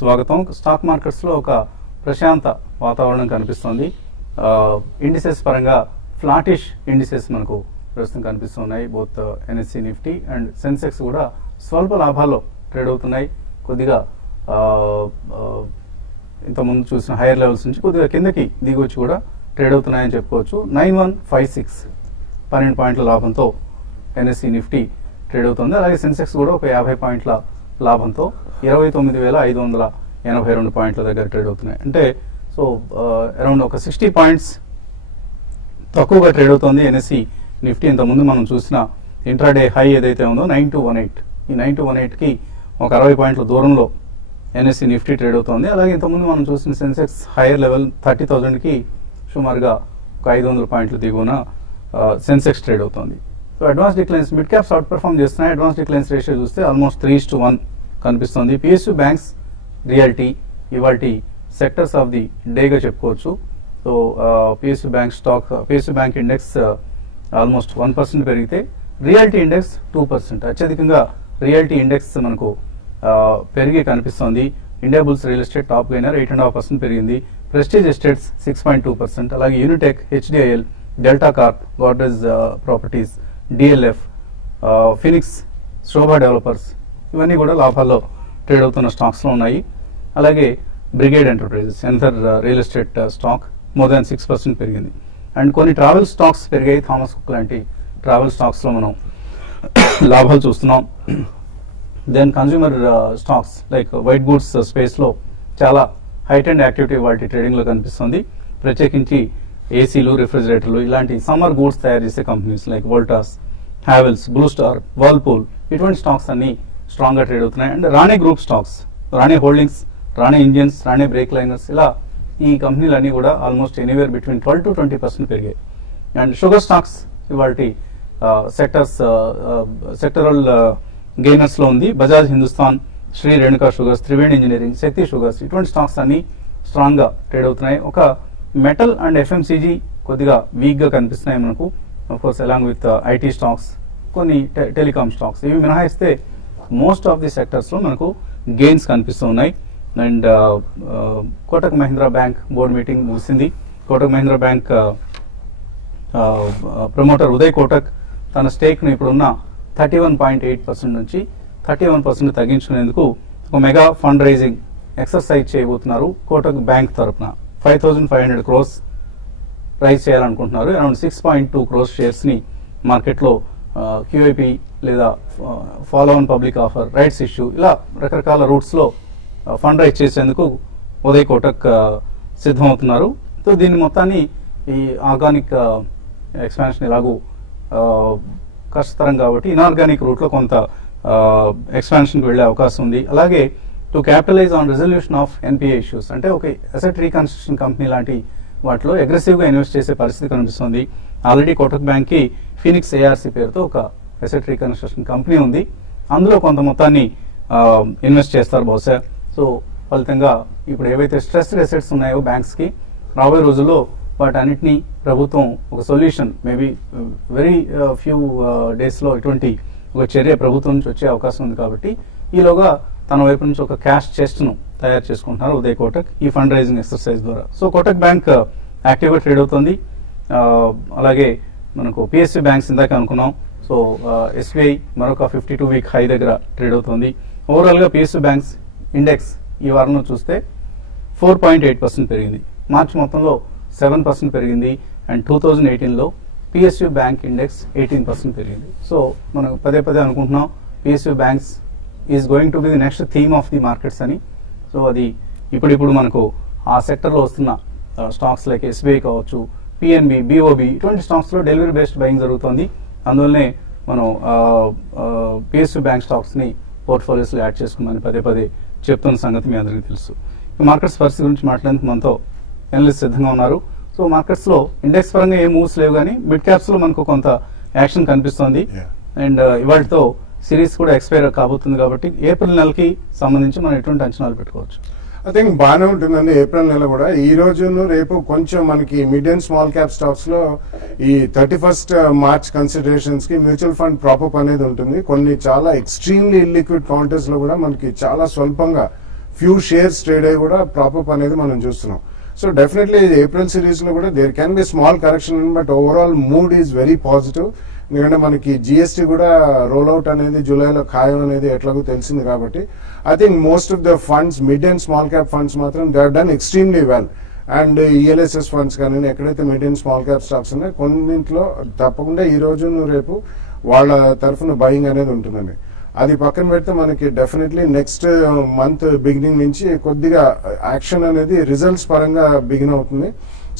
స్వాగతం. Stock markets లో ఒక ప్రశాంత వాతావరణం కనిపిస్తోంది. ఇండిసెస్ పరంగా ఫ్లాటిష్ ఇండిసెస్ మనకు ప్రస్తుతం కనిపిస్తున్నాయి. Both NSE Nifty and Sensex కూడా స్వల్ప లాభాల్లో ట్రేడ్ అవుతున్నాయి. కొద్దిగా ఇంతకుముందు చూసిన హైయర్ లెవెల్స్ నుంచి కొద్దిగా కిందకి దిగొచ్చి కూడా ట్రేడ్ అవుతున్నాయని చెప్పుకోవచ్చు. 9156 12 పాయింట్ల లాభంతో ఎన్ఎస్సి నిఫ్టీ ట్రేడ్ అవుతుంది. అలాగే సెన్సెక్స్ కూడా ఒక 50 పాయింట్ల లాభంతో 29,582 పాయింట్ల దగ్గర ట్రేడ్ అవుతున్నాయి. అంటే సో అరౌండ్ ఒక 60 పాయింట్స్ తక్కువగా ట్రేడ్ అవుతుంది ఎన్ఎస్సి నిఫ్టీ. ఇంతకుముందు మనం చూసిన ఇంట్రాడే హై ఏదైతే ఉందో 9218, ఈ 9218కి ఒక 60 పాయింట్ల దూరంలో ఎన్ఎస్సి నిఫ్టీ ట్రేడ్ అవుతుంది. అలాగే ఇంతకుముందు మనం చూసిన సెన్సెక్స్ హైయర్ లెవెల్ 30,000కి సుమారుగా ఒక 500 పాయింట్లు దిగువన సెన్సెక్స్ ట్రేడ్ అవుతుంది. So advance declines mid caps out perform చేస్తున్నాయి. అడ్వాన్స్ డిక్లైన్స్ రేషియో చూస్తే ఆల్మోస్ట్ 3:1 కనిపిస్తుంది. పిఎస్యూ బ్యాంక్స్, రియాలిటీ ఇవాల్టి సెక్టర్స్ ఆఫ్ ది డేగా చెప్పుకోవచ్చు. So PSU bank index almost 1% పెరిగితే రియాలిటీ ఇండెక్స్ 2%. అత్యధికంగా రియాలిటీ ఇండెక్స్ మనకు పెరిగి కనిపిస్తోంది. Indiabulls real estate top gainer 8.5% పెరిగింది. Prestige Estates 6.2%. అలాగే Unitech, HDIL, Delta Corp, Godrej properties, DLF, Phoenix, Sobha developers ఇవన్నీ కూడా లాభాల్లో ట్రేడ్ అవుతున్న స్టాక్స్ లో ఉన్నాయి. అలాగే Brigade Enterprises another real estate stock more than 6% పెరిగింది. అండ్ కొన్ని ట్రావెల్ స్టాక్స్ పెరిగాయి. థామస్ కుక్ లాంటి ట్రావెల్ స్టాక్స్ లో మనం లాభాలు చూస్తున్నాం. Then consumer stocks like white goods space లో చాలా హైట్ అండ్ యాక్టివిటీ వాటి ట్రేడింగ్ లో కనిపిస్తుంది. ప్రత్యేకించి ఏసీలు, రిఫ్రిజిరేటర్లు ఇలాంటి సమ్మర్ గూడ్స్ తయారు చేసే companies like Voltas, Havells, blue star, Whirlpool ఇటువంటి స్టాక్స్ అన్ని స్ట్రాంగ్ గా ట్రేడ్ అవుతున్నాయి. And Rane group stocks, Rane holdings, Rane engines, Rane break liners ఇలా ఈ కంపెనీలు అన్ని కూడా ఆల్మోస్ట్ ఎనీవేర్ బిట్వీన్ 12 to 20% పెరిగాయి. అండ్ షుగర్ స్టాక్స్ ఇవాల్టి సెక్టరల్ గెయినర్స్ లో ఉంది. బజాజ్ హిందుస్థాన్, శ్రీ రేణుకా షుగర్స్, త్రివేణి ఇంజనీరింగ్, శక్తి షుగర్స్ ఇటువంటి స్టాక్స్ అన్ని స్ట్రాంగ్ గా ట్రేడ్ అవుతున్నాయి. ఒక మెటల్ అండ్ ఎఫ్ఎంసీజీ కొద్దిగా వీక్ గా కనిపిస్తున్నాయి మనకు. Of course along with IT stocks, కొన్ని టెలికామ్ స్టాక్స్ ఇవి మినహాయిస్తే మోస్ట్ ఆఫ్ ది సెక్టర్స్ లో మనకు గెయిన్స్ కనిపిస్తూ ఉన్నాయి. And Kotak Mahindra bank board meeting ముగిసింది. కోటక్ మహీంద్రా బ్యాంక్ ప్రమోటర్ ఉదయ్ కోటక్ తన స్టేక్ ను ఇప్పుడున్న 31.8% నుంచి 31% తగ్గించుకునేందుకు ఒక మెగా ఫండ్ రైజింగ్ ఎక్సర్సైజ్ చేయబోతున్నారు. కోటక్ బ్యాంక్ తరఫున 5,500 crores రైజ్ చేయాలనుకుంటున్నారు. అరౌండ్ 6.2 crores షేర్స్ ని మార్కెట్ లో క్యూఐపి లేదా follow on public offer, rights issue ఇలా రకరకాల రూట్స్ లో ఫండ్ రైజ్ చేసేందుకు ఉదయ్ కోటక్ సిద్ధమవుతున్నారు. సో దీన్ని మొత్తాన్ని ఈ ఆర్గానిక్ ఎక్స్పాన్షన్ ఎలాగూ కష్టతరం కాబట్టి ఇన్ఆర్గానిక్ రూట్ లో కొంత ఎక్స్పాన్షన్ కి వెళ్లే అవకాశం ఉంది. అలాగే to capitalise on resolution of NPA issues అంటే ఒక అసెట్ రీకన్స్ట్రక్షన్ కంపెనీ లాంటి వాటిలో అగ్రెసివ్ గా ఇన్వెస్ట్ చేసే పరిస్థితి కనిపిస్తుంది. ఆల్రెడీ కోటక్ బ్యాంక్ కి ఫినిక్స్ ఏఆర్సీ పేరుతో ఒక అసెట్ రీకన్స్ట్రక్షన్ కంపెనీ ఉంది. అందులో కొంత మొత్తాన్ని ఇన్వెస్ట్ చేస్తారు బహుశా. సో ఫలితంగా ఇప్పుడు ఏవైతే స్ట్రెస్డ్ అసెట్స్ ఉన్నాయో బ్యాంక్స్ కి రాబోయే రోజుల్లో వాటన్నిటినీ ప్రభుత్వం ఒక solution maybe very few days లో ఇటువంటి ఒక చర్య ప్రభుత్వం నుంచి వచ్చే అవకాశం ఉంది. కాబట్టి ఈలోగా తన వైపు నుంచి ఒక క్యాష్ చెస్ట్ ను తయారు చేసుకుంటున్నారు ఉదయ్ కోటక్ ఈ ఫండ్ రైజింగ్ ఎక్సర్సైజ్ ద్వారా. సో కోటక్ బ్యాంక్ యాక్టివ్ గా ట్రేడ్ అవుతుంది. అలాగే మనకు పిఎస్యూ బ్యాంక్స్ ఇందాక అనుకున్నాం. సో ఎస్బీఐ మరొక 52-week హై దగ్గర ట్రేడ్ అవుతుంది. ఓవరాల్ గా పిఎస్యూ బ్యాంక్స్ ఇండెక్స్ ఈ వారంలో చూస్తే 4.8% పెరిగింది. మార్చి మొత్తంలో 7% పెరిగింది. అండ్ 2018లో పిఎస్యూ బ్యాంక్ ఇండెక్స్ 18% పెరిగింది. సో మనం పదే పదే అనుకుంటున్నాం PSU banks is going to be the next theme of the markets అని. సో అది ఇప్పుడు మనకు ఆ సెక్టర్ లో వస్తున్న స్టాక్స్ లైక్ ఎస్బీఐ కావచ్చు, పిఎన్బి, బిఓబి ఇటువంటి స్టాక్స్ లో డెలివరీ బేస్డ్ బయింగ్ జరుగుతుంది. అందువల్లనే మనం పిఎస్యూ బ్యాంక్ స్టాక్స్ ని పోర్ట్ఫోలియోస్ లో యాడ్ చేసుకున్నామని పదే పదే చెప్తున్న సంగతి మీ అందరికీ తెలుసు. మార్కెట్స్ పరిస్థితి గురించి మాట్లాడేందుకు మనతో ఎనలిస్ట్ సిద్ధంగా ఉన్నారు. సో మార్కెట్స్ లో ఇండెక్స్ పరంగా ఏ మూవ్స్ లేవు కానీ మిడ్ క్యాప్స్ లో మనకు కొంత యాక్షన్ కనిపిస్తోంది. అండ్ ఇవాళతో సిరీస్ కూడా ఎక్స్పైర్ కాబోతుంది కాబట్టి ఏప్రిల్ నెలకి సంబంధించి మనం ఎటువంటి అంచనాలు పెట్టుకోవచ్చు? ఐ థింక్ బాగానే ఉంటుందండి. ఏప్రిల్ నెల కూడా ఈ రోజును రేపు కొంచెం మనకి mid and small cap stocks లో ఈ 31st మార్చ్ కన్సిడరేషన్స్ కి మ్యూచువల్ ఫండ్ ప్రాపప్ అనేది ఉంటుంది. కొన్ని చాలా ఎక్స్ట్రీమ్లీ ఇల్లిక్విడ్ కౌంటర్స్ లో కూడా మనకి చాలా స్వల్పంగా ఫ్యూ షేర్స్ ట్రేడ్ అయ్యి కూడా ప్రాపప్ అనేది మనం చూస్తున్నాం. సో డెఫినెట్లీ ఏప్రిల్ సిరీస్ లో కూడా there can be small correction, but overall mood is very positive. ఎందుకంటే మనకి జిఎస్టీ కూడా రోల్ అవుట్ అనేది జూలైలో ఖాయం అనేది ఎట్లాగో తెలిసింది కాబట్టి I think most of the funds, mid and small cap funds మాత్రం they have done extremely well. And ELSS funds కానీ ఎక్కడైతే mid and small cap stocks ఉన్నాయో కొన్నింట్లో తప్పకుండా ఈ రోజు రేపు వాళ్ళ తరఫున బయింగ్ అనేది ఉంటుందండి. అది పక్కన పెడితే మనకి డెఫినెట్లీ నెక్స్ట్ మంత్ బిగినింగ్ నుంచి కొద్దిగా యాక్షన్ అనేది రిజల్ట్స్ పరంగా బిగిన్ అవుతుంది.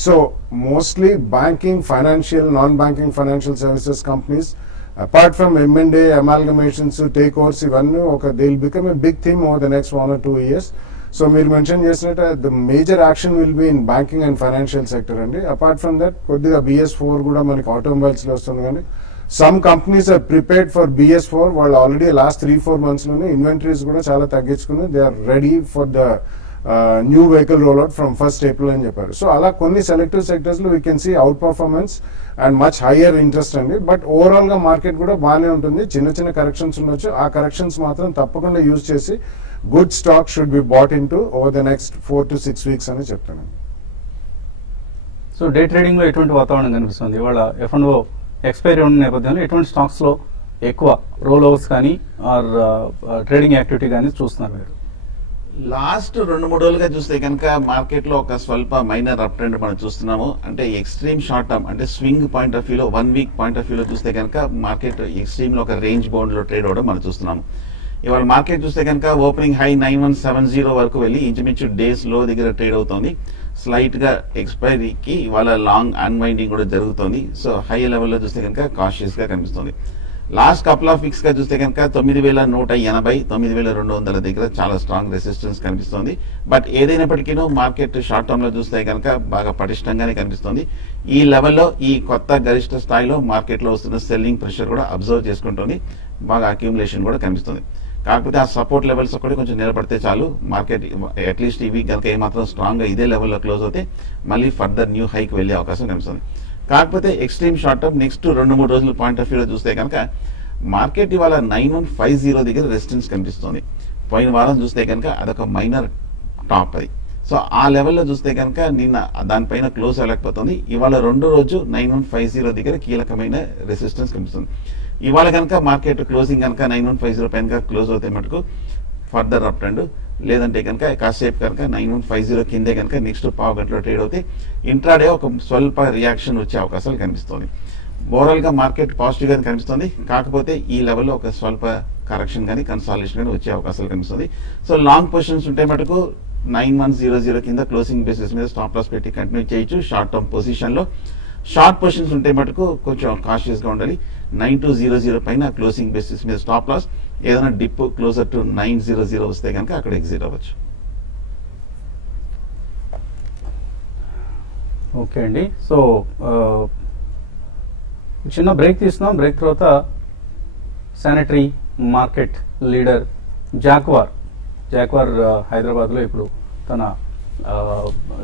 So mostly banking, financial, non banking financial services companies apart from M&A, amalgamations, takeovers, ఇవన్నీ they will become a big theme over the next 1 or 2 years. So మీరు mention చేసినట్టు the major action will be in banking and financial sector అండి. Apart from that కొద్దిగా BS4 కూడా మనకి automobiles లో వస్తుంది. కానీ some companies are prepared for BS4. వాళ్ళు ఆల్రెడీ లాస్ట్ 3-4 months లోనే ఇన్వెంటరీస్ కూడా చాలా తగ్గించుకుని they are ready for the new vehicle roll out from 1st April అని చెప్పారు. సో అలా కొన్ని సెలెక్టివ్ సెక్టర్స్ లో we can see out performance and much higher interest అండి. బట్ ఓవరాల్ గా మార్కెట్ కూడా బాగానే ఉంటుంది. చిన్న చిన్న కరెక్షన్స్ ఉండొచ్చు, ఆ కరెక్షన్స్ మాత్రం తప్పకుండా యూజ్ చేసి good stock should be bought in to over the next 4 to 6 weeks అని చెప్తాను. సో డే ట్రేడింగ్ లో ఎటువంటి వాతావరణం కనిపిస్తుంది? ఇవాళ F&O ఎక్స్పైరీ ఉన్న నేపథ్యంలో ఎటువంటి స్టాక్స్ లో ఎక్కువ రోల్ ఓవర్స్ కానీ ఆర్ ట్రేడింగ్ యాక్టివిటీ కానీ చూస్తున్నారు మీరు? లాస్ట్ 2-3 రోజులుగా చూస్తే కనుక మార్కెట్ లో ఒక స్వల్ప మైనర్ అప్ ట్రెండ్ మనం చూస్తున్నాము. అంటే ఎక్స్ట్రీమ్ షార్ట్ టర్మ్, అంటే స్వింగ్ పాయింట్ ఆఫ్ వ్యూలో, 1 week పాయింట్ ఆఫ్ వ్యూలో చూస్తే కనుక మార్కెట్ ఎక్స్ట్రీమ్ లో ఒక రేంజ్ బౌండ్ లో ట్రేడ్ అవడం మనం చూస్తున్నాము. ఇవాళ మార్కెట్ చూస్తే కనుక ఓపెనింగ్ హై 9170 వరకు వెళ్ళి ఇంచుమించు డేస్ లో దగ్గర ట్రేడ్ అవుతోంది. స్లైట్ గా ఎక్స్పైరీకి ఇవాళ లాంగ్ అన్వైండింగ్ కూడా జరుగుతోంది. సో హై లెవెల్లో చూస్తే కనుక కాషియస్ గా కనిపిస్తుంది. లాస్ట్ కపుల్ ఆఫ్ వీక్స్ గా చూస్తే కనుక 9180, 9200 దగ్గర చాలా స్ట్రాంగ్ రెసిస్టెన్స్ కనిపిస్తుంది. బట్ ఏదైనప్పటికీ మార్కెట్ షార్ట్ టర్మ్ లో చూస్తే కనుక బాగా పటిష్టంగానే కనిపిస్తుంది. ఈ లెవెల్లో ఈ కొత్త గరిష్ట స్థాయిలో మార్కెట్ లో వస్తున్న సెల్లింగ్ ప్రెషర్ కూడా అబ్జర్వ్ చేసుకుంటుంది. బాగా అక్యూములేషన్ కూడా కనిపిస్తుంది. కాకపోతే ఆ సపోర్ట్ లెవెల్స్ ఒకటి కొంచెం నిలబడితే చాలు, మార్కెట్ అట్లీస్ట్ ఈ వీక్ కనుక ఏమాత్రం స్ట్రాంగ్ గా ఇదే లెవెల్లో క్లోజ్ అవుతే మళ్ళీ ఫర్దర్ న్యూ హైక్ వెళ్లే అవకాశం కనిపిస్తుంది. కాకపోతే ఎక్స్ట్రీమ్ షార్ట్ టర్మ్ నెక్స్ట్ 2-3 రోజుల పాయింట్ ఆఫ్ వ్యూలో చూస్తే కనుక మార్కెట్ ఇవాళ 9150 దగ్గర రెసిస్టెన్స్ కనిపిస్తుంది. పోయిన వారం చూస్తే కనుక అదొక మైనర్ టాప్ అది. సో ఆ లెవెల్లో చూస్తే కనుక నిన్న దానిపైన క్లోజ్ అవ్వలేకపోతుంది. ఇవాళ 2వ రోజు 9150 దగ్గర కీలకమైన రెసిస్టెన్స్ కనిపిస్తుంది. ఇవాళ కనుక మార్కెట్ క్లోజింగ్ కనుక 9150 పైన క్లోజ్ అవుతే మటుకు ఫర్దర్ అప్ ట్రెండ్, లేదంటే కనుక కాసేపు కనుక 9150 కిందే కనుక నెక్స్ట్ పావు గంటలో ట్రేడ్ అవుతే ఇంట్రాడే ఒక స్వల్ప రియాక్షన్ వచ్చే అవకాశాలు కనిపిస్తుంది. ఓవరాల్ గా మార్కెట్ పాజిటివ్ గానే కనిపిస్తుంది. కాకపోతే ఈ లెవెల్లో ఒక స్వల్ప కరెక్షన్ కానీ కన్సాలిడేషన్ కానీ వచ్చే అవకాశాలు కనిపిస్తుంది. సో లాంగ్ పొజిషన్స్ ఉంటే మటుకు 9100 కింద క్లోజింగ్ బేసిస్ మీద స్టాప్ లాస్ పెట్టి కంటిన్యూ చేయొచ్చు షార్ట్ టర్మ్ పొజిషన్ లో. షార్ట్ పొజిషన్స్ ఉంటే మటుకు కొంచెం కాషియస్ గా ఉండాలి. 9200 పైన క్లోజింగ్ బేసిస్ మీద స్టాప్ లాస్, ఏదైనా డిప్ క్లోజర్ టు 900 వస్తే కనుక అక్కడ ఎగ్జిట్ అవ్వచ్చు. ఓకే అండి. సో చిన్న బ్రేక్ తీసుకున్నాం. బ్రేక్ తర్వాత sanitary market leader Jaquar Hyderabad లో ఇప్పుడు తన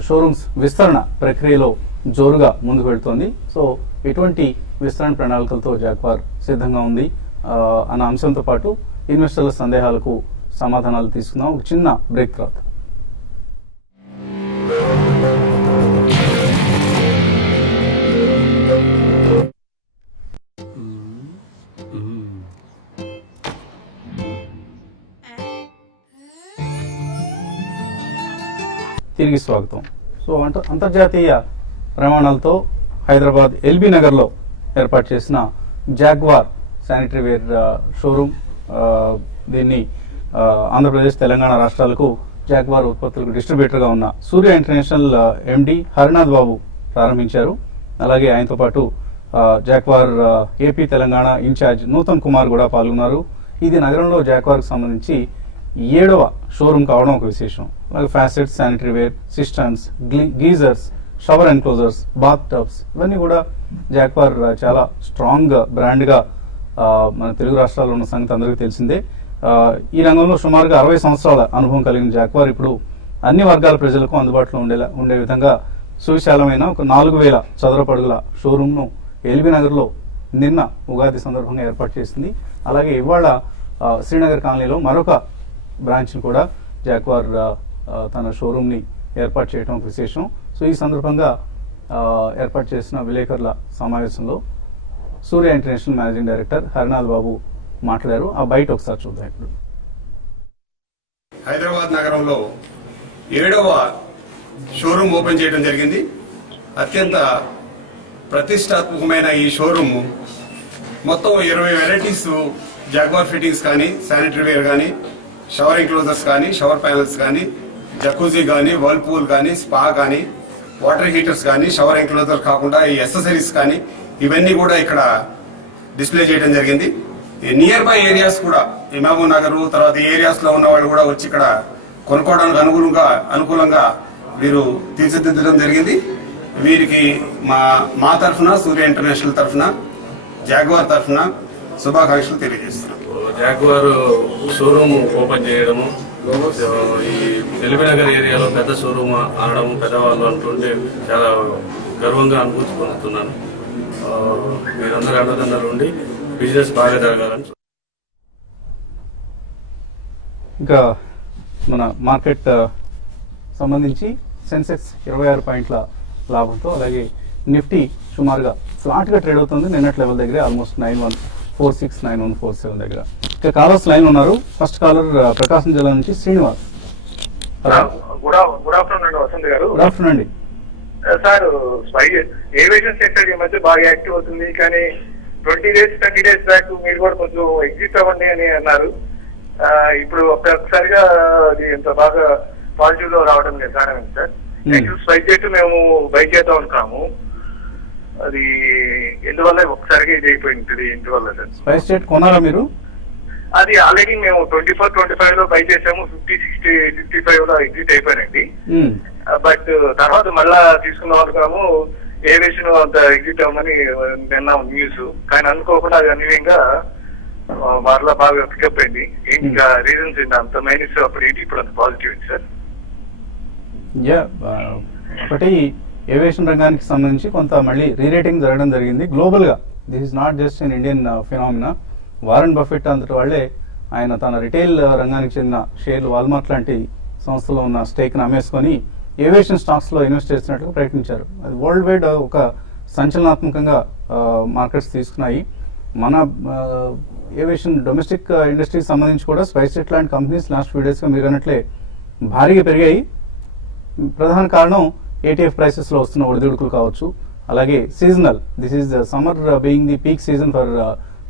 షోరూమ్స్ విస్తరణ ప్రక్రియలో జోరుగా ముందుకు వెళ్తోంది. సో ఎటువంటి విస్తరణ ప్రణాళికలతో జాక్వార్ సిద్ధంగా ఉంది అన్న అంశంతో పాటు ఇన్వెస్టర్ల సందేహాలకు సమాధానాలు తీసుకుందాం ఒక చిన్న బ్రేక్ తర్వాత. తిరిగి స్వాగతం. సో అంతర్జాతీయ ప్రమాణాలతో హైదరాబాద్ ఎల్బీ నగర్ లో ఏర్పాటు చేసిన జాగ్వార్ శానిటరీ వేర్ షోరూమ్, దీన్ని ఆంధ్రప్రదేశ్ తెలంగాణ రాష్ట్రాలకు జాగ్వార్ ఉత్పత్తులకు డిస్ట్రిబ్యూటర్ గా ఉన్న సూర్య ఇంటర్నేషనల్ MD హరినాథ్ బాబు ప్రారంభించారు. అలాగే ఆయనతో పాటు Jaguar AP Telangana incharge Nutan Kumar కూడా పాల్గొన్నారు. ఇది నగరంలో జాగ్వార్ కు సంబంధించి 7వ షోరూమ్ కావడం ఒక విశేషం. అలాగే faucets, sanitary ware, systems, geysers, shower enclosures, bath tubs, ఇవన్నీ కూడా జాగ్వార్ చాలా స్ట్రాంగ్ బ్రాండ్ గా మన తెలుగు రాష్ట్రాల్లో ఉన్న సంగతి అందరికీ తెలిసిందే. ఈ రంగంలో సుమారుగా 60 సంవత్సరాల అనుభవం కలిగిన జాగ్వార్ ఇప్పుడు అన్ని వర్గాల ప్రజలకు అందుబాటులో ఉండే విధంగా సువిశాలమైన ఒక 4000 చదరపు అడుగుల షోరూమ్ ను ఎల్బీ నగర్ లో నిన్న ఉగాది సందర్భంగా ఏర్పాటు చేసింది. అలాగే ఇవాళ శ్రీనగర్ కాలనీలో మరొక బ్రాంచ్ ను కూడా జాగ్వార్ తన షోరూమ్ని ఏర్పాటు చేయడం విశేషం. సో ఈ సందర్భంగా ఏర్పాటు చేసిన విలేకరుల సమావేశంలో సూర్య ఇంటర్నేషనల్ మేనేజింగ్ డైరెక్టర్ హరినాథ్ బాబు మాట్లాడారు. ఆ బయట ఒకసారి చూద్దాం. ఇప్పుడు హైదరాబాద్ నగరంలో 7వ షోరూమ్ ఓపెన్ చేయడం జరిగింది. అత్యంత ప్రతిష్టాత్మకమైన ఈ షోరూమ్ మొత్తం 20 వెరైటీస్ జాగ్వార్ ఫిట్టింగ్స్ కానీ, శానిటరీ వేర్ కానీ, షవర్ ఎంక్లోజర్స్ కానీ, షవర్ ప్యానల్స్ కానీ, జకూజీ కానీ, వర్ల్పూల్ కానీ, స్పా కానీ, వాటర్ హీటర్స్ కానీ, షవర్ ఎంక్లోజర్ కాకుండా ఈ యాక్సెసరీస్ కానీ ఇవన్నీ కూడా ఇక్కడ డిస్ప్లే చేయడం జరిగింది. నియర్ బై ఏరియాస్ కూడా ఇమాము నగర్ తర్వాత ఏరియాస్ లో ఉన్న వాళ్ళు కూడా వచ్చి ఇక్కడ కొనుక్కోవడానికి అనుకూలంగా వీరు తీర్చిదిద్దడం జరిగింది. వీరికి మా తరఫున, సూర్య ఇంటర్నేషనల్ తరఫున, జాగ్వార్ తరఫున శుభాకాంక్షలు తెలియజేస్తున్నాం. జాగ్వార్ షోరూమ్ ఓపెన్ చేయడము, ఈ ఎల్బీనగర్ ఏరియాలో పెద్ద షోరూమ్ అనడం పెద్దవాళ్ళు అంటుంటే చాలా గర్వంగా అనుభూతి పొందుతున్నాను. మీరందరూ అండదండలు ఉండి బిజినెస్ బాగా జరగాలని. ఇంకా మన మార్కెట్ సంబంధించి సెన్సెక్స్ 26 పాయింట్ల లాభంతో, అలాగే నిఫ్టీ సుమారుగా ఫ్లాట్ గా ట్రేడ్ అవుతుంది. నిన్నటి లెవెల్ దగ్గర ఆల్మోస్ట్ 9146, 9147 దగ్గర. ఇక కాలర్స్ లైన్ ఉన్నారు. ఫస్ట్ కాలర్ ప్రకాశం జిల్లా నుంచి శ్రీనివాస్. గుడ్ ఆఫ్టర్నూన్ అండి వసంత్ గారు. గుడ్ ఆఫ్టర్నూన్ అండి. సార్, ఏవియేషన్ సెక్టర్ ఈ మధ్య బాగా యాక్టివ్ అవుతుంది, కానీ 20 days 30 days బ్యాక్ మీరు కూడా కొంచెం ఎగ్జిట్ అవ్వండి అని అన్నారు. ఇప్పుడు ఒక్కసారిగా అది ఎంత బాగా పాజిటివ్ లో రావడం లేదు. కారణం సార్, యాక్చువల్ స్పైక్ చేసి మేము బై చేద్దాం అనుకున్నాము. అది ఎందువల్ల ఒక్కసారిగా ఇది అయిపోయింది, ఎందువల్ల సార్? స్పైస్ జెట్ కొనారా మీరు? అది ఆల్రెడీ మేము 24-25 లో బై చేసాము. 50, 60, 55 లో ఎగ్జిట్ అయిపోయానండి. బట్ తర్వాత మళ్ళా తీసుకుందాం అనుకున్నాము. ఏవియేషన్ అంత ఎగ్జిట్ అవ్వమని విన్నాం న్యూస్, కానీ అనుకోకుండా అది అన్వయంగా మరలా బాగా పికప్ అయింది. ఇంకా రీజన్స్ ఏంటి అంత మైనస్ అప్పుడు ఏంటి, ఇప్పుడు అంత పాజిటివ్ ఏంటి సార్? ఒకటి ఏవియేషన్ రంగానికి సంబంధించి కొంత మళ్ళీ రీరేటింగ్ జరగడం జరిగింది గ్లోబల్ గా. This is not just in Indian phenomena. Warren Buffett అంతటి వాళ్లే ఆయన తన రిటైల్ రంగానికి చెందిన షేర్లు వాల్మార్ట్ లాంటి సంస్థలో ఉన్న స్టేక్ ను అమ్మేసుకొని ఏవియేషన్ స్టాక్స్ లో ఇన్వెస్ట్ చేసినట్లు ప్రకటించారు. అది వరల్డ్ వైడ్ ఒక సంచలనాత్మకంగా మార్కెట్స్ తీసుకున్నాయి. మన ఏవియేషన్ డొమెస్టిక్ ఇండస్ట్రీకి సంబంధించి కూడా స్పైస్ జెట్ లాంటి కంపెనీస్ లాస్ట్ ఫ్యూ డేస్ గా మీరు అన్నట్లే భారీగా పెరిగాయి. ప్రధాన కారణం ఏటీఎఫ్ ప్రైసెస్ లో వస్తున్న ఒడిదుడుకులు కావచ్చు. అలాగే seasonal, this is summer being the peak season for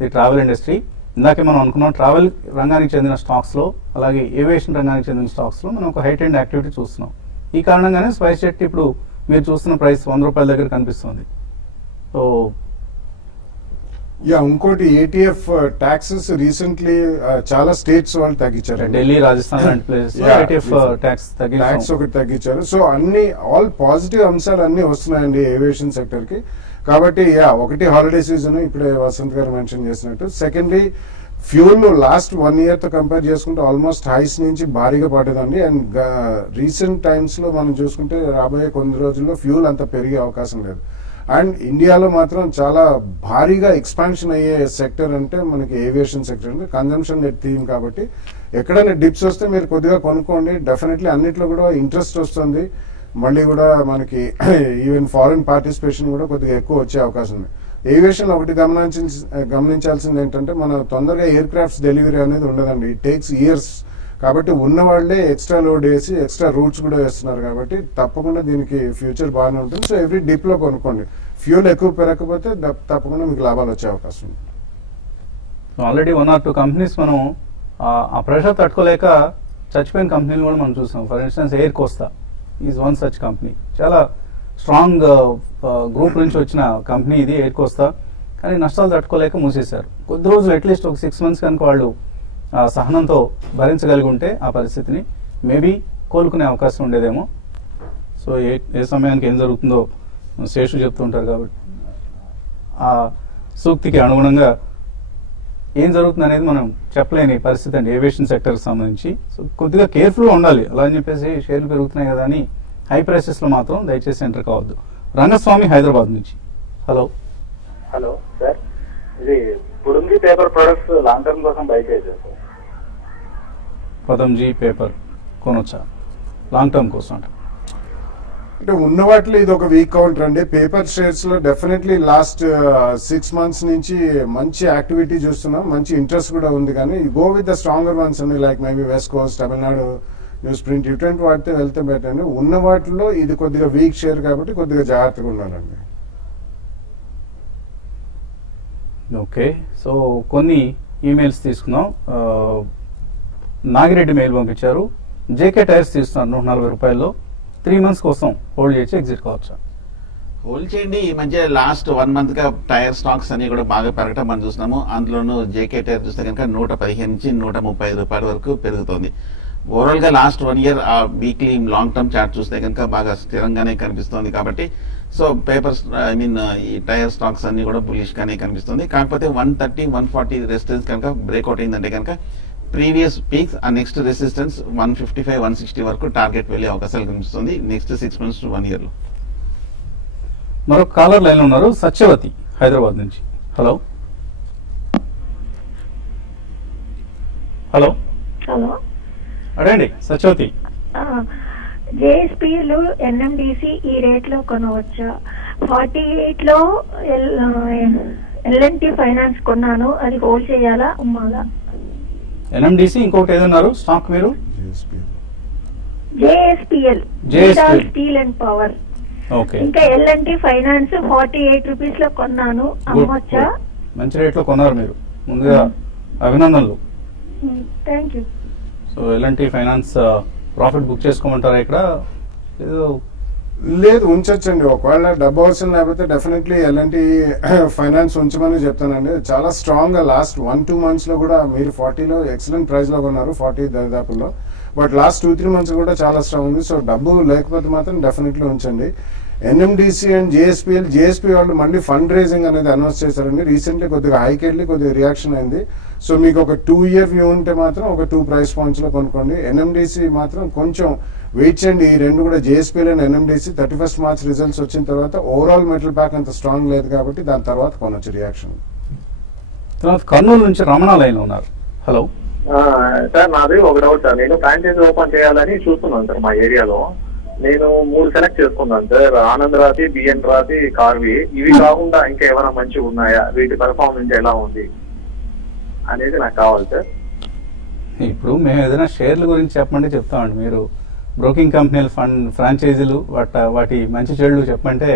the travel industry. ఇందాకే మనం అనుకున్నాం ట్రావెల్ రంగానికి చెందిన స్టాక్స్ లో, అలాగే ఏవియేషన్ రంగానికి చెందిన స్టాక్స్ లో మనం ఒక హైట్ అండ్ యాక్టివిటీ చూస్తున్నాం. ఈ కారణంగానే స్పైస్ జెట్ ఇప్పుడు మీరు చూస్తున్న ప్రైస్ 100 రూపాయల దగ్గర కనిపిస్తుంది. సో ఇంకోటి ఏటీఎఫ్ టాక్సెస్ రీసెంట్లీ చాలా స్టేట్స్ వాళ్ళు తగ్గించారు. ఢిల్లీ, రాజస్థాన్ లాంటి ప్లేసెస్ ఏటీఎఫ్ ట్యాక్స్ ఒకటి తగ్గించారు. సో అన్ని ఆల్ పాజిటివ్ అంశాలు అన్ని వస్తున్నాయండి ఏవియేషన్ సెక్టర్ కి. కాబట్టి ఒకటి హాలిడే సీజన్, ఇప్పుడే వసంత్ గారు మెన్షన్ చేసినట్టు. సెకండ్లీ ఫ్యూల్ లాస్ట్ 1 year తో కంపేర్ చేసుకుంటే ఆల్మోస్ట్ హైస్ నుంచి భారీగా పడేదండి. అండ్ రీసెంట్ టైమ్స్ లో మనం చూసుకుంటే రాబోయే కొన్ని రోజుల్లో ఫ్యూల్ అంత పెరిగే అవకాశం లేదు. అండ్ ఇండియాలో మాత్రం చాలా భారీగా ఎక్స్పాన్షన్ అయ్యే సెక్టర్ అంటే మనకి ఏవియేషన్ సెక్టర్ అంటే కన్జంప్షన్ నెట్ థీమ్. కాబట్టి ఎక్కడైనా డిప్స్ వస్తే మీరు కొద్దిగా కొనుక్కోండి. డెఫినెట్లీ అన్నిట్లో కూడా ఇంట్రెస్ట్ వస్తుంది. మళ్ళీ కూడా మనకి ఈవెన్ ఫారిన్ పార్టిసిపేషన్ కూడా కొద్దిగా ఎక్కువ వచ్చే అవకాశం ఉంది. ఏవియేషన్ ఒకటి గమనించాల్సింది ఏంటంటే మన తొందరగా ఎయిర్ క్రాఫ్ట్స్ డెలివరీ అనేది ఉండదండి. It takes years. కాబట్టి ఉన్న వాళ్లే ఎక్స్ట్రా లోడ్ వేసి ఎక్స్ట్రా రూట్స్ కూడా వేస్తున్నారు. కాబట్టి తప్పకుండా దీనికి ఫ్యూచర్ బాగానే ఉంటుంది. సో ఎవ్రీ డిప్ లో కొనుక్కోండి. ఫ్యూల్ ఎక్కువ పెరగకపోతే తప్పకుండా మీకు లాభాలు వచ్చే అవకాశం ఉంది. ఆల్రెడీ 1 or 2 కంపెనీస్ మనం ఆ ప్రెషర్ తట్టుకోలేక చచ్చిపోయిన కంపెనీలు కూడా మనం చూసాం. For instance air Kosta is one such company. చాలా స్ట్రాంగ్ గ్రూప్ నుంచి వచ్చిన కంపెనీ ఇది ఎయిర్ కోస్తా. కానీ నష్టాలు తట్టుకోలేక మూసేశారు. కొద్ది రోజులు అట్లీస్ట్ ఒక 6 months కనుక వాళ్ళు సహనంతో భరించగలిగి ఉంటే ఆ పరిస్థితిని మేబీ కోలుకునే అవకాశం ఉండేదేమో. సో ఏ సమయానికి ఏం జరుగుతుందో శేషు చెప్తుంటారు. కాబట్టి ఆ సూక్తికి అనుగుణంగా ఏం జరుగుతుంది అనేది మనం చెప్పలేని పరిస్థితి అండి ఏవియేషన్ సెక్టర్కి సంబంధించి. సో కొద్దిగా కేర్ఫుల్గా ఉండాలి. అలా అని చెప్పేసి షేర్లు పెరుగుతున్నాయి కదా అని హై ప్రైసెస్ లో మాత్రం దయచేసి ఎంటర్ కావద్దు. రంగస్వామి హైదరాబాద్ నుంచి. హలో సార్, ఇది పుడుంగి పేపర్ ప్రొడక్ట్స్ లాంగ్ టర్మ్ కోసం బై చేశారు సార్. పదంజీ పేపర్ కొనొచ్చా లాంగ్ టర్మ్ కోసం? అంటే ఉన్న వాటిలో ఇది ఒక వీక్ కౌంటర్ అండి. పేపర్ షేర్స్ లో డెఫినెట్లీ లాస్ట్ 6 months నుంచి మంచి యాక్టివిటీ చూస్తున్నాం, మంచి ఇంట్రెస్ట్ కూడా ఉంది. కానీ go with the stronger ones అండి, like maybe West Coast, Tamil Nadu, News Print, ఇటువంటి వాటితో వెళ్తే బెటర్ అండి. ఉన్న వాటిలో ఇది కొద్దిగా వీక్ షేర్ కాబట్టి కొద్దిగా జాగ్రత్తగా ఉండాలండి. ఓకే, సో కొన్ని ఈమెయిల్స్ తీసుకున్నాం. నాగిరెడ్డి మెయిల్ పంపించారు. జేకే టైర్స్ తీస్తున్నారు 140 రూపాయల్లో, 3 months కోసం హోల్డ్ చేసి ఎగ్జిట్ కావచ్చా? హోల్డ్ చేయండి. ఈ మధ్య లాస్ట్ 1 month గా టైర్ స్టాక్స్ అన్ని కూడా బాగా పెరగటం మనం చూస్తున్నాము. అందులోనూ జేకే టైర్ చూస్తే కనుక 115 నుంచి 135 రూపాయల వరకు పెరుగుతోంది. ఓవరాల్ గా లాస్ట్ 1 year ఆ వీక్లీ లాంగ్ టర్మ్ చార్ట్ చూస్తే కనుక బాగా స్థిరంగానే కనిపిస్తోంది. కాబట్టి సో పేపర్స్ ఈ టైర్ స్టాక్స్ అన్ని కూడా బులిష్ గానే కనిపిస్తుంది. కాకపోతే 130, 140 రెసిస్టెన్స్ కనుక బ్రేక్అవుట్ అయిందంటే కనుక ప్రీవియస్ పీక్స్ ఆ నెక్స్ట్ రెసిస్టెన్స్ 155, 160 వరకు టార్గెట్ వెళ్లే అవకాశాలు కనిపిస్తుంది నెక్స్ట్ 6 months to 1 year లో. మరొక కాలర్ లైన్ లో ఉన్నారు, సత్యవతి హైదరాబాద్ నుంచి. హలో హలో హలో, అడండి సత్యవతి. జేఎస్పీలు ఎన్ఎండిసి ఈ రేట్ లో కొనవచ్చా? 48 లో ఎల్ఎన్టీ ఫైనాన్స్ కొన్నాను, అది హోల్డ్ చేయాలా అమ్మాలా? ఎన్ఎండిసి ఇంకొకటి ఏదన్నారు స్టాక్ మీరు? జేఎస్పీఎల్, స్టీల్ అండ్ పవర్. ఓకే, ఇంకా ఎల్ఎన్టీ ఫైనాన్స్ 48 రూపీస్ లో కొన్నాను, అమ్మొచ్చా? మంచి రేట్ లో కొన్నారు మీరు, ముందుగా అభినందనలు. Thank you. So L&T finance profit book చేసుకోమంటారా ఇక్కడ? లేదు, ఉంచొచ్చండి. ఒకవేళ డబ్బు అవసరం లేకపోతే డెఫినెట్లీ ఎల్ఎన్టీ ఫైనాన్స్ ఉంచమని చెప్తానండి. చాలా స్ట్రాంగ్ గా లాస్ట్ 1-2 months లో కూడా మీరు 40లో ఎక్సలెంట్ ప్రైస్ లో కొన్నారు, 40 దాదాపులో. బట్ లాస్ట్ 2-3 months కూడా చాలా స్ట్రాంగ్ ఉంది. సో డబ్బు లేకపోతే మాత్రం డెఫినెట్లీ ఉంచండి. ఎన్ఎండిసి అండ్ జేఎస్పీ వాళ్ళు మళ్ళీ ఫండ్ రేజింగ్ అనేది అనౌన్స్ చేశారండి రీసెంట్లీ. కొద్దిగా హైక్ వెళ్ళి కొద్దిగా రియాక్షన్ అయింది. సో మీకు ఒక 2 year వ్యూ ఉంటే మాత్రం ఒక 2 price points లో కొనుక్కోండి. ఎన్ఎండిసి మాత్రం కొంచెం వెయిట్ చేయండి. ఈ రెండు కూడా JSPL and NMDC 31st March results వచ్చిన తర్వాత ఓవరాల్ మెటల్ ప్యాక్ అంత స్ట్రాంగ్ లేదు కాబట్టి దాని తర్వాత కొనొచ్చు రియాక్షన్. తర్వాత కర్నూలు నుంచి రమణ లైన్ ఉన్నారు. హలో సార్, నాది ఒక డౌట్ సార్. నేను ఫ్రాంచైజీ ఓపెన్ చేయాలని చూస్తున్నాను సార్. మా ఏరియాలో నేను 3 సెలెక్ట్ చేసుకున్నాను సార్. ఆనంద్ రాతి, బిఎన్ రాతి, కార్వి. ఇవి కాకుండా ఇంకా ఏమైనా మంచిగా ఉన్నాయా, వీటి పెర్ఫార్మెన్స్ ఎలా ఉంది అనేది నాకు కావాలి సార్. ఇప్పుడు మేము ఏదైనా షేర్ల గురించి చెప్పమంటే చెప్తామండి. మీరు బ్రోకింగ్ కంపెనీలు, ఫ్రాంచైజీలు వాటి మంచి చెడులు చెప్పమంటే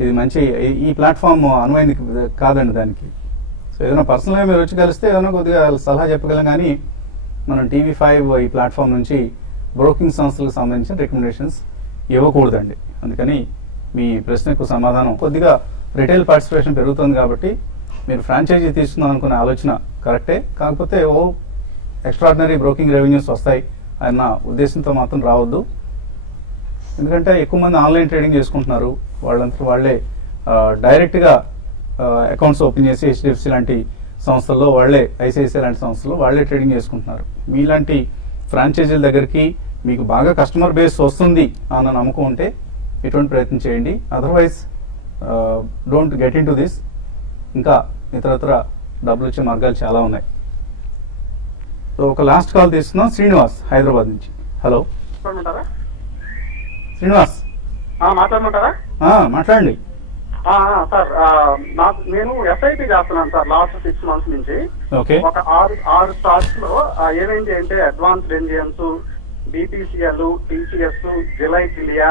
ఇది మంచి ఈ ప్లాట్ఫామ్ అనువైంది కాదండి దానికి. సో ఏదైనా పర్సనల్గా మీరు వచ్చి కలిస్తే ఏదైనా కొద్దిగా సలహా చెప్పగలం, కానీ మనం TV5 ఈ ప్లాట్ఫామ్ నుంచి బ్రోకింగ్ సంస్థలకు సంబంధించిన రికమెండేషన్స్ ఇవ్వకూడదండి. అందుకని మీ ప్రశ్నకు సమాధానం, కొద్దిగా రిటైల్ పార్టిసిపేషన్ పెరుగుతుంది కాబట్టి మీరు ఫ్రాంచైజీ తీసుకుందాం అనుకునే ఆలోచన కరెక్టే. కాకపోతే ఎక్స్ట్రాడినరీ బ్రోకింగ్ రెవెన్యూస్ వస్తాయి అన్న ఉద్దేశంతో మాత్రం రావద్దు. ఎందుకంటే ఎక్కువ మంది ఆన్లైన్ ట్రేడింగ్ చేసుకుంటున్నారు. వాళ్ళంతా వాళ్ళే డైరెక్ట్గా అకౌంట్స్ ఓపెన్ చేసి HDFC లాంటి సంస్థల్లో వాళ్ళే, ICICI లాంటి సంస్థల్లో వాళ్ళే ట్రేడింగ్ చేసుకుంటున్నారు. మీలాంటి ఫ్రాంచైజీల దగ్గరికి మీకు బాగా కస్టమర్ బేస్ వస్తుంది అన్న నమ్మకం ఉంటే ఇటువంటి ప్రయత్నం చేయండి. Otherwise don't get in to this. ఇంకా ఇతరత్ర డబ్బులు వచ్చే మార్గాలు చాలా ఉన్నాయి. సో ఒక లాస్ట్ కాల్ తీసుకున్నాం, శ్రీనివాస్ హైదరాబాద్ నుంచి. హలో శ్రీనివాస్, మాట్లాడమంటారా? మాట్లాడండి సార్. నేను ఎస్ఐపి చేస్తున్నాను సార్ లాస్ట్ 6 months నుంచి. ఒక 6 స్టాక్స్ లో ఏమేంటి అంటే advanced enzymes, BPCL, TCS, జిలైట్ India,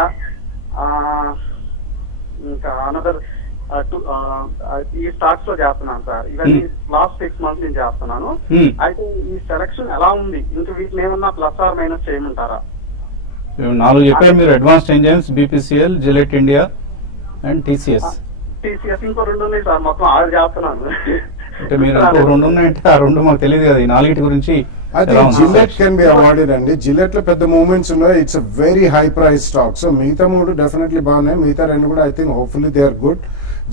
ఇంకా అనదర్ ఈ స్టాక్స్ లో చేస్తున్నాను సార్. ఇవన్నీ లాస్ట్ 6 months నుంచి చేస్తున్నాను. అయితే ఈ సెలక్షన్ ఎలా ఉంది? ఇంక వీటిని ఏమన్నా ప్లస్ ఆర్ మైనస్ చేయమంటారా? 4 చెప్పారు మీరు. Advanced enzymes, BPCL, Gillette India and TCS. ఇంకో 2 ఉన్నాయి సార్. మొత్తం 6 చేస్తున్నాను. అంటే మీరు 2 ఉన్నాయంటే ఆ 2 మాకు తెలియదు కదా. ఈ 4 గురించి జిల్లెట్ కెన్ బి అవార్డెడ్ అండి. జిల్లెట్ లో పెద్ద మూవ్మెంట్స్ ఉన్నాయి. It's a very high price stock. So మిగతా 3 డెఫినెట్లీ బాగున్నాయి. మిగతా 2 కూడా I think hopefully they are good.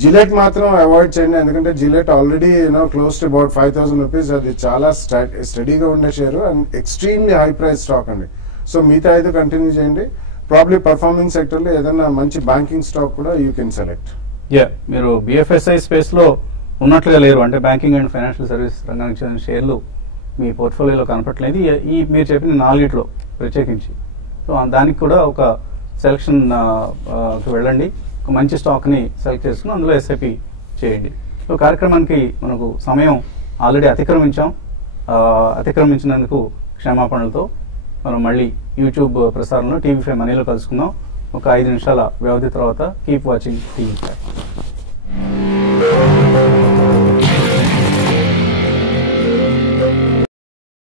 Gillette మాత్రం అవాయిడ్ చేయండి, ఎందుకంటే Gillette already close to about 5,000 rupees. అది చాలా స్టడీగా ఉండే share and extremely high price stock అండి. సో మిగతా 5 కంటిన్యూ చేయండి. ప్రాబ్లీ పర్ఫార్మింగ్ సెక్టర్ లో ఏదైనా మంచి బ్యాంకింగ్ స్టాక్ కూడా యూ కెన్ సెలెక్ట్. మీరు BFSI స్పేస్ లో ఉన్నట్లుగా లేరు, అంటే బ్యాంకింగ్ అండ్ ఫైనాన్షియల్ సర్వీస్ రంగానికి చెందిన షేర్లు మీ పోర్ట్ఫోలియోలో కనపట్లేదు. ఈ మీరు చెప్పిన 4 ప్రత్యేకించి. సో దానికి కూడా ఒక సెలక్షన్ వెళ్ళండి, ఒక మంచి స్టాక్ని సెలెక్ట్ చేసుకుని అందులో ఎస్ఐపి చేయండి. సో కార్యక్రమానికి మనకు సమయం ఆల్రెడీ అతిక్రమించినందుకు క్షమాపణలతో మనం మళ్ళీ యూట్యూబ్ ప్రసారంలో TV5 మనీలో కలుసుకుందాం. ఒక 5 నిమిషాల వ్యవధి తర్వాత కీప్ వాచింగ్ TV5.